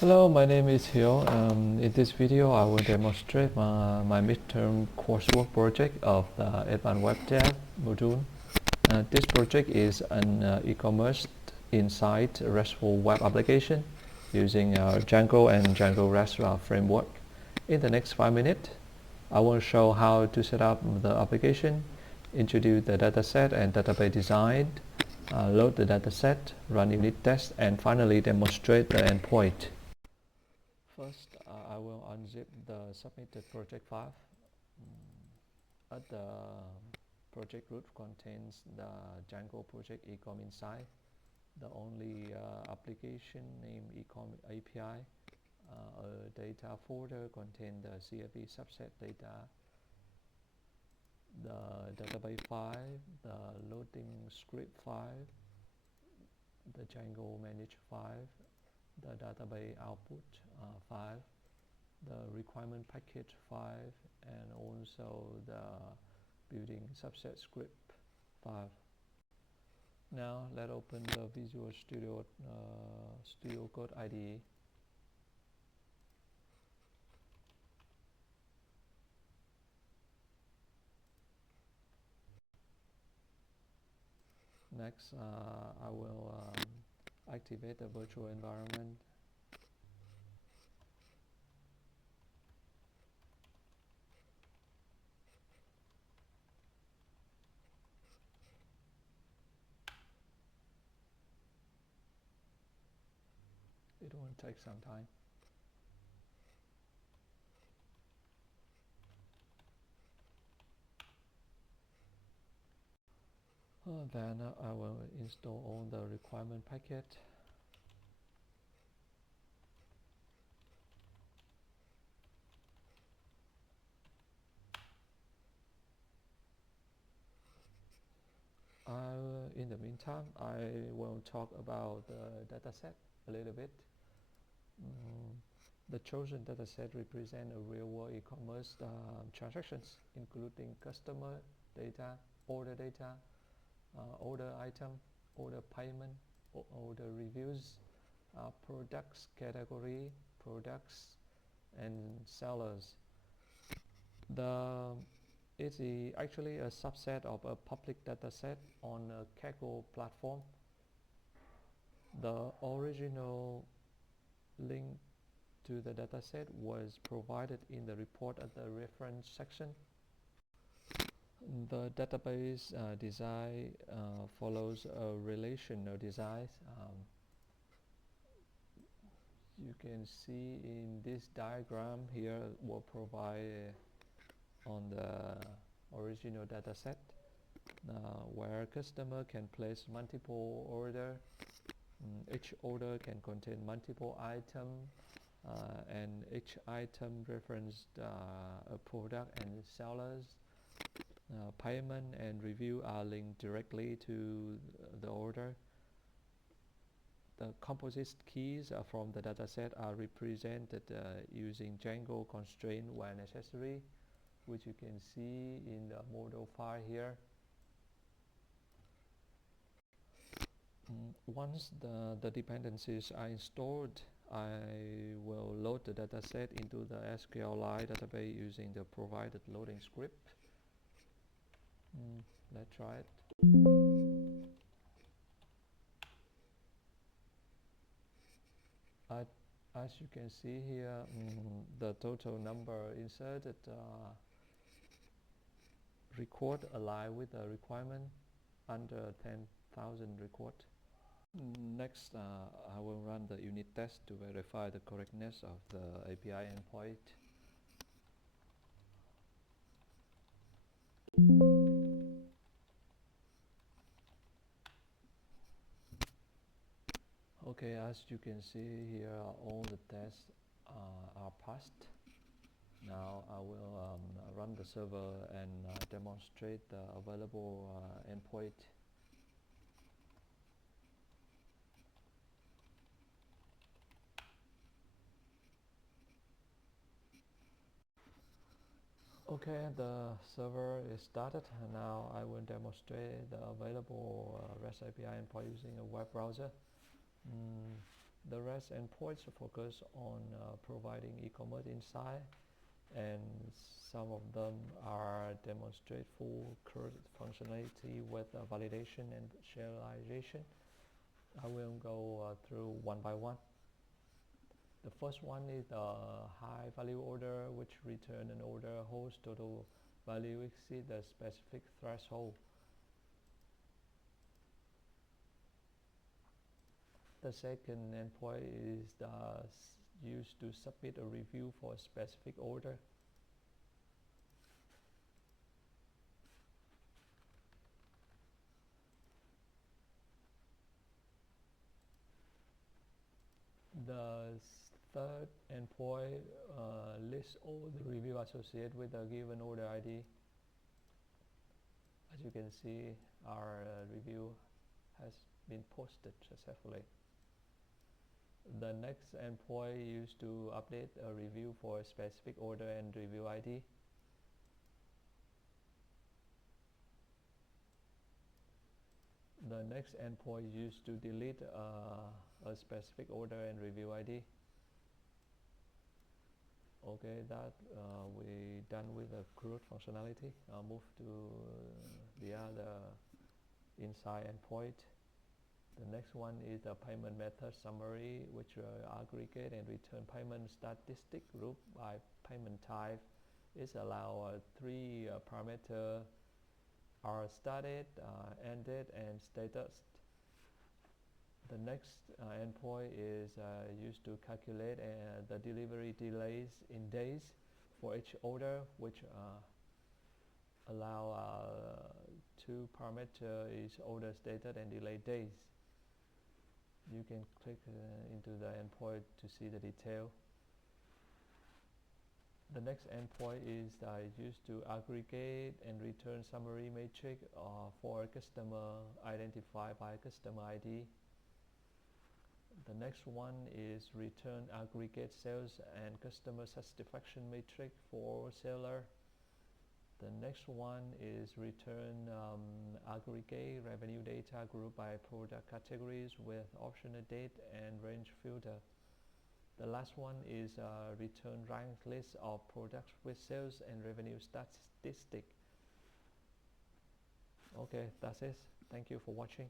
Hello, my name is Hill. In this video, I will demonstrate my midterm coursework project of the Advanced Web Dev module. This project is an e-commerce inside RESTful web application using Django and Django REST framework. In the next 5 minutes, I will show how to set up the application, introduce the dataset and database design, load the dataset, run unit tests, and finally demonstrate the endpoint. First, I will unzip the submitted project file. At the project root contains the Django project ecom inside. The only application named ecom API. A data folder contains the CSV subset data, the database file, the loading script file, the Django manage file, the database output file, the requirement package file, and also the building subset script file. Now let's open the Visual Studio Code IDE. Next, I will activate the virtual environment. It will take some time. Then I will install all the requirement packet. In the meantime, I will talk about the dataset a little bit. The chosen dataset represents a real-world e-commerce transactions, including customer data, order item, order payment, order reviews, products category, products, and sellers. It is actually a subset of a public dataset on a Kaggle platform. The original link to the dataset was provided in the report at the reference section. The database design follows a relational design. You can see in this diagram here will provide on the original dataset where customer can place multiple order. Each order can contain multiple items and each item referenced a product and sellers. Payment and review are linked directly to the order. The composite keys from the dataset are represented using Django constraint where necessary, which you can see in the model file here. Once the dependencies are installed, I will load the dataset into the SQLite database using the provided loading script. Let's try it. As you can see here, the total number inserted record align with the requirement under 10,000 record. Next, I will run the unit test to verify the correctness of the API endpoint. Okay, as you can see here, all the tests are passed. Now I will run the server and demonstrate the available endpoint. Okay, the server is started. Now I will demonstrate the available REST API endpoint using a web browser. The REST endpoints focus on providing e-commerce insight, and some of them are demonstrate full CRUD functionality with validation and serialization. I will go through one by one. The first one is the high value order, which return an order whose total value exceed the specific threshold. The second endpoint is used to submit a review for a specific order. The third endpoint lists all the review associated with a given order ID. As you can see, our review has been posted successfully. The next endpoint used to update a review for a specific order and review ID. The next endpoint used to delete a specific order and review ID. Okay, that we done with the CRUD functionality. I'll move to the other inside endpoint. The next one is the payment method summary, which aggregate and return payment statistic grouped by payment type. It allows three parameters are started, ended, and status. The next endpoint is used to calculate the delivery delays in days for each order, which allow two parameters is order status and delay days. You can click into the endpoint to see the detail. The next endpoint is used to aggregate and return summary matrix for a customer identified by customer ID. The next one is return aggregate sales and customer satisfaction matrix for seller. The next one is return aggregate revenue data group by product categories with optional date and range filter. The last one is return ranked list of products with sales and revenue statistic. Okay, that's it. Thank you for watching.